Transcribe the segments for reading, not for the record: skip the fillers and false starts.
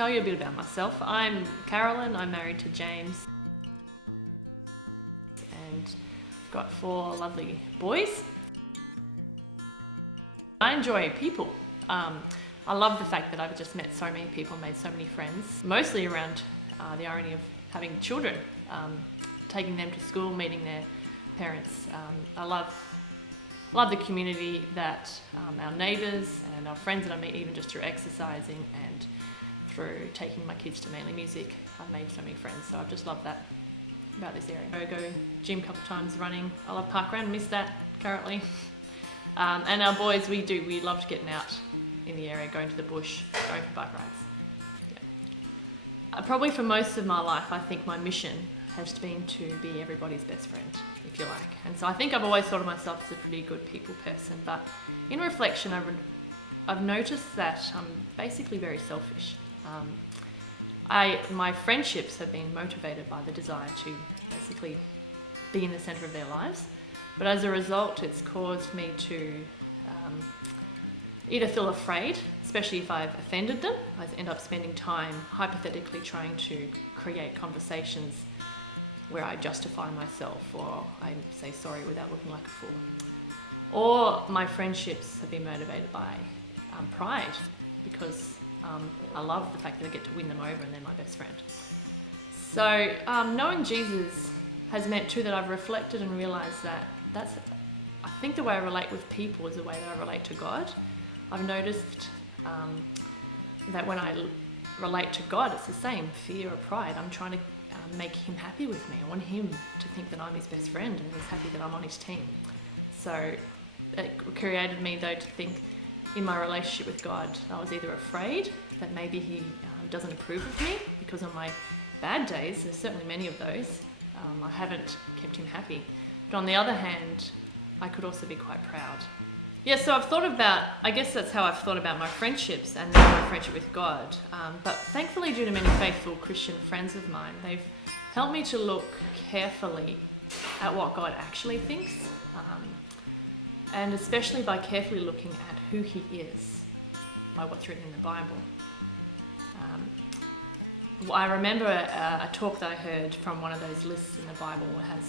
tell you a bit about myself. I'm Carolyn, I'm married to James, and I've got 4 lovely boys. I enjoy people. I love the fact that I've just met so many people, made so many friends, mostly around the irony of having children, taking them to school, meeting their parents. I love the community that our neighbours and our friends that I meet, even just through exercising and through taking my kids to Manly Music. I've made so many friends, so I've just loved that about this area. I go gym a couple of times, running. I love parkrun, miss that currently. And our boys, we love getting out in the area, going to the bush, going for bike rides. Yeah. Probably for most of my life, I think my mission has been to be everybody's best friend, if you like. And so I think I've always thought of myself as a pretty good people person, but in reflection, I've noticed that I'm basically very selfish. My friendships have been motivated by the desire to basically be in the centre of their lives, but as a result, it's caused me to either feel afraid, especially if I've offended them. I end up spending time hypothetically trying to create conversations where I justify myself or I say sorry without looking like a fool. Or my friendships have been motivated by pride, because I love the fact that I get to win them over and they're my best friend. So knowing Jesus has meant too that I've reflected and realised that I think the way I relate with people is the way that I relate to God. I've noticed that when I relate to God, it's the same, fear or pride. I'm trying to make him happy with me. I want him to think that I'm his best friend and he's happy that I'm on his team. So it created me though to think in my relationship with God, I was either afraid that maybe he doesn't approve of me because on my bad days, there's certainly many of those, I haven't kept him happy. But on the other hand, I could also be quite proud. Yeah, so I've thought about, I guess that's how I've thought about my friendships and then my friendship with God. But thankfully, due to many faithful Christian friends of mine, they've helped me to look carefully at what God actually thinks, and especially by carefully looking at who he is by what's written in the Bible. I remember a talk that I heard from one of those lists in the Bible that has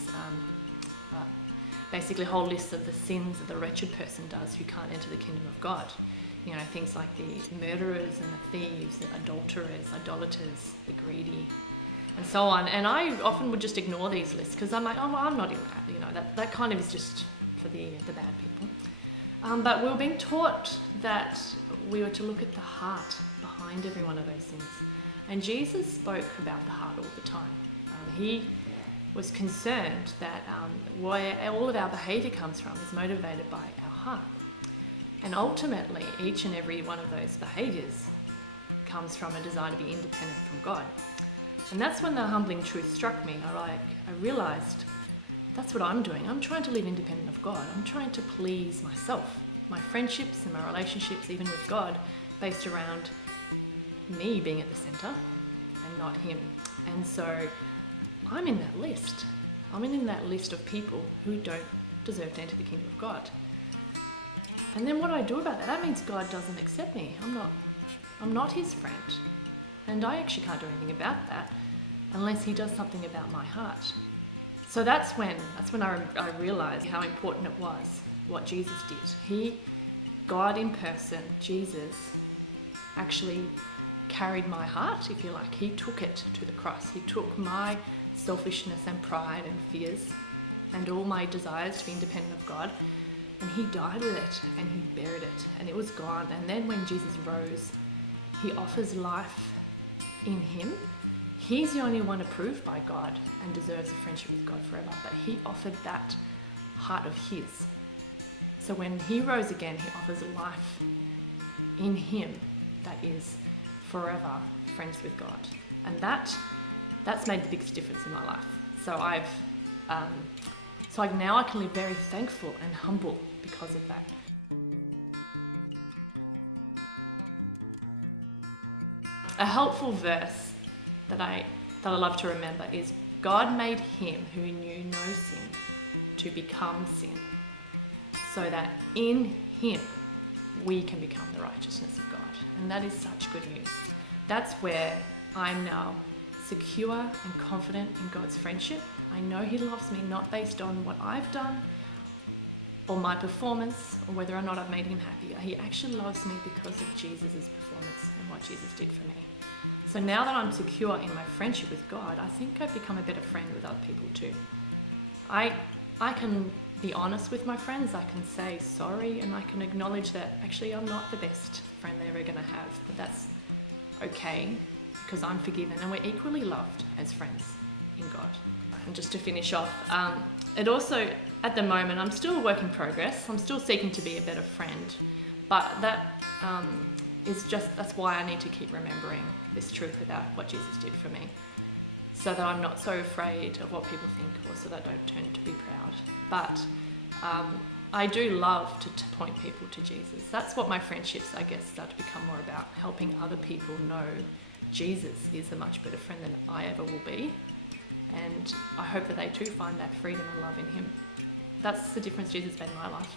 basically a whole list of the sins that the wretched person does who can't enter the kingdom of God. You know, things like the murderers and the thieves, the adulterers, idolaters, the greedy, and so on. And I often would just ignore these lists because I'm like, oh, well, I'm not in that. You know, that kind of is just for the bad people. But we were being taught that we were to look at the heart behind every one of those sins. And Jesus spoke about the heart all the time. He was concerned that where all of our behaviour comes from is motivated by our heart. And ultimately, each and every one of those behaviours comes from a desire to be independent from God. And that's when the humbling truth struck me. I realised that's what I'm doing. I'm trying to live independent of God. I'm trying to please myself, my friendships and my relationships, even with God, based around me being at the centre and not him. And so I'm in that list. I'm in that list of people who don't deserve to enter the kingdom of God. And then what do I do about that? That means God doesn't accept me. I'm not his friend. And I actually can't do anything about that unless he does something about my heart. So that's when I realised how important it was what Jesus did. God in person, Jesus, actually carried my heart, if you like. He took it to the cross. He took my selfishness and pride and fears and all my desires to be independent of God, and he died with it and he buried it and it was gone. And then when Jesus rose, he offers life in him. He's the only one approved by God and deserves a friendship with God forever, but he offered that heart of his. So when he rose again, he offers life in him that is forever friends with God. And that's made the biggest difference in my life. So now I can live very thankful and humble because of that. A helpful verse that I love to remember is, God made him who knew no sin to become sin, so that in him we can become the righteousness of God. And that is such good news. that's where I'm now secure and confident in God's friendship. I know He loves me not based on what I've done or my performance or whether or not I've made Him happy. He actually loves me because of Jesus' performance and what Jesus did for me. So now that I'm secure in my friendship with God, I think I've become a better friend with other people too. I can be honest with my friends, I can say sorry, and I can acknowledge that actually I'm not the best friend they're ever going to have, but that's okay because I'm forgiven and we're equally loved as friends in God. And just to finish off, it also, at the moment, I'm still a work in progress. I'm still seeking to be a better friend, but that that's why I need to keep remembering this truth about what Jesus did for me, so that I'm not so afraid of what people think, or so that I don't turn to be proud. But I do love to point people to Jesus. That's what my friendships, I guess, start to become more about, helping other people know Jesus is a much better friend than I ever will be. And I hope that they too find that freedom and love in Him. That's the difference Jesus made in my life.